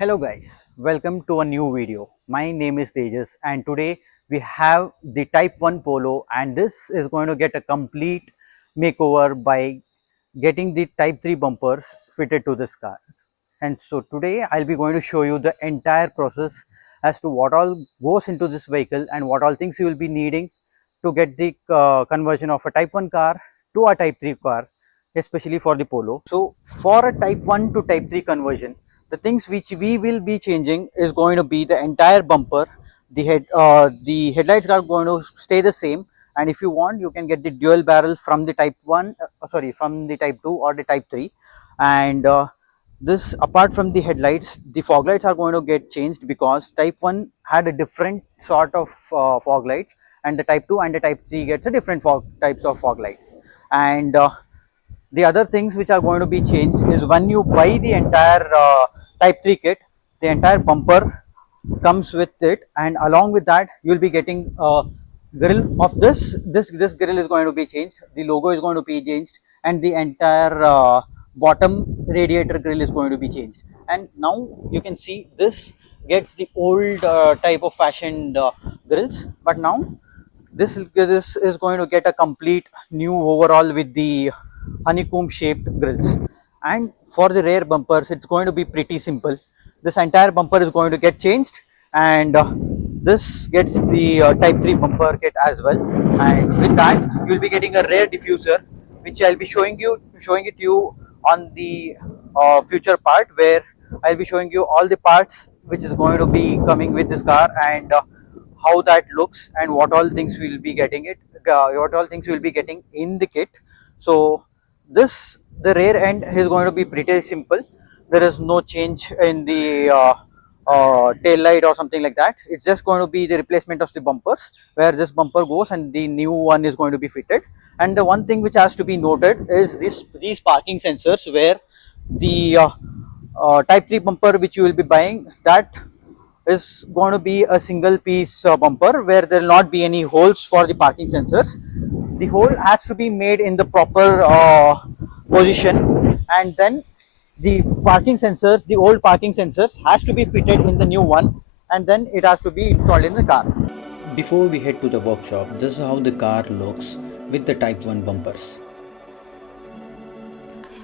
Hello guys, welcome to a new video. My name is Tejas and today we have the Type 1 Polo, and this is going to get a complete makeover by getting the Type 3 bumpers fitted to this car. And so today I'll be going to show you the entire process as to what all goes into this vehicle and what all things you will be needing to get the conversion of a Type 1 car to a Type 3 car, especially for the Polo. So for a Type 1 to Type 3 conversion, the things which we will be changing is going to be the entire bumper. The headlights are going to stay the same, and if you want you can get the dual barrel from the Type 1 from the Type 2 or the Type 3. And this, apart from the headlights, the fog lights are going to get changed because Type 1 had a different sort of fog lights, and the Type 2 and the Type 3 gets a different types of fog light. And the other things which are going to be changed is when you buy the entire Type 3 kit, the entire bumper comes with it, and along with that you will be getting a grill of this grill is going to be changed, the logo is going to be changed, and the entire bottom radiator grill is going to be changed. And now you can see this gets the old type of fashioned grills, but now this is going to get a complete new overall with the honeycomb shaped grills. And for the rear bumpers it's going to be pretty simple. This entire bumper is going to get changed, and this gets the Type 3 bumper kit as well. And with that you will be getting a rear diffuser, which I'll be showing it to you on the future part, where I'll be showing you all the parts which is going to be coming with this car, and how that looks, and what all things we will be getting what all things you will be getting in the kit. So the rear end is going to be pretty simple. There is no change in the tail light or something like that. It's just going to be the replacement of the bumpers, where this bumper goes and the new one is going to be fitted. And the one thing which has to be noted is these parking sensors, where the Type 3 bumper which you will be buying, that is going to be a single piece bumper, where there will not be any holes for the parking sensors. The hole has to be made in the proper position, and then the parking sensors, the old parking sensors, has to be fitted in the new one, and then it has to be installed in the car. Before we head to the workshop, this is how the car looks with the Type 1 bumpers.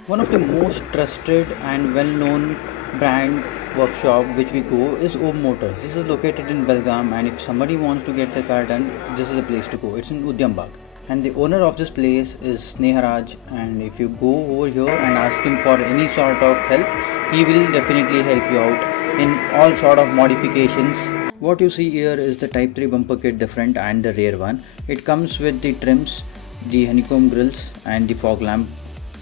One of the most trusted and well-known brand workshop which we go is Om Motors. This is located in Belgaum, and if somebody wants to get the car done, this is a place to go. It's in Udyambag. And the owner of this place is Sneharaj, and if you go over here and ask him for any sort of help, he will definitely help you out in all sort of modifications. What you see here is the Type 3 bumper kit, the front and the rear one. It comes with the trims, the honeycomb grills and the fog lamp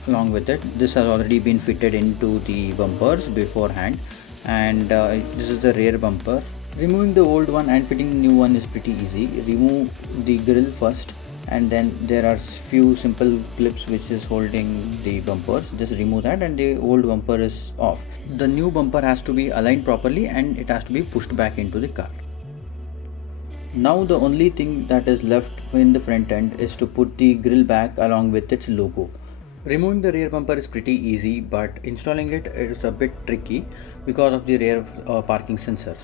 along with it. This has already been fitted into the bumpers beforehand, and this is the rear bumper. Removing the old one and fitting the new one is pretty easy. Remove the grill first, and then there are few simple clips which is holding the bumpers. Just remove that and the old bumper is off. The new bumper has to be aligned properly, and it has to be pushed back into the car. Now the only thing that is left in the front end is to put the grill back along with its logo. Removing the rear bumper is pretty easy, but installing it is a bit tricky because of the rear parking sensors.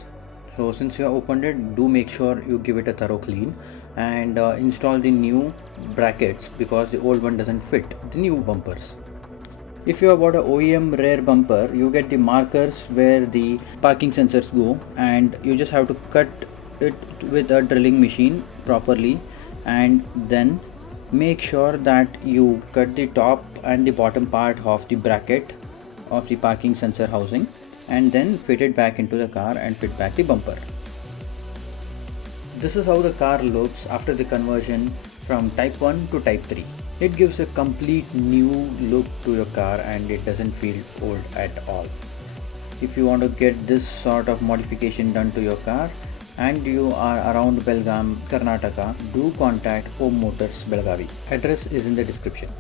So since you have opened it, do make sure you give it a thorough clean and install the new brackets, because the old one doesn't fit the new bumpers. If you have bought a OEM rear bumper, you get the markers where the parking sensors go, and you just have to cut it with a drilling machine properly, and then make sure that you cut the top and the bottom part of the bracket of the parking sensor housing, and then fit it back into the car and fit back the bumper. This is how the car looks after the conversion from Type 1 to Type 3. It gives a complete new look to your car, and it doesn't feel old at all. If you want to get this sort of modification done to your car and you are around Belgaum, Karnataka, do contact Om Motors Belgavi. Address is in the description.